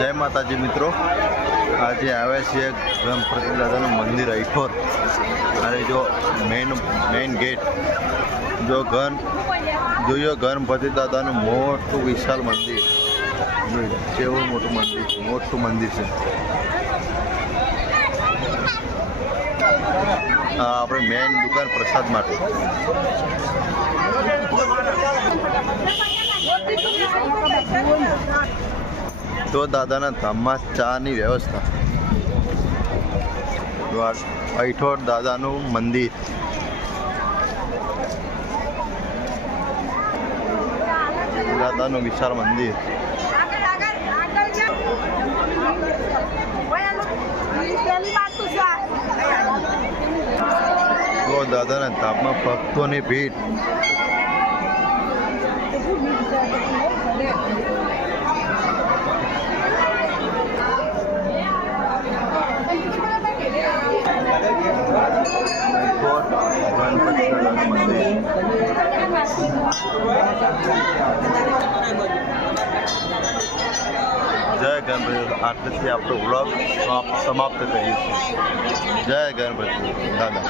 જય માતાજી મિત્રો, આજે આવ્યા છીએ ગણપતિ દાદાનું મંદિર અઈઠોર. અને જો મેઇન ગેટ જોયો ગણપતિ દાદાનું મોટું વિશાળ મંદિર. કેવું મોટું મંદિર છે. આપણે મેઇન દુકાન પ્રસાદ માટે. તો દાદાના ધામમાં ચાની વ્યવસ્થા. અઈઠોર દાદાનું મંદિર. દાદાનું વિશાળ મંદિર. તો દાદાના ધામમાં ભક્તોની ભીડ. જય ગણપતિ. આટલેથી આપણો વ્લોગ સમાપ્ત કરીએ છીએ. જય ગણપતિ દાદા.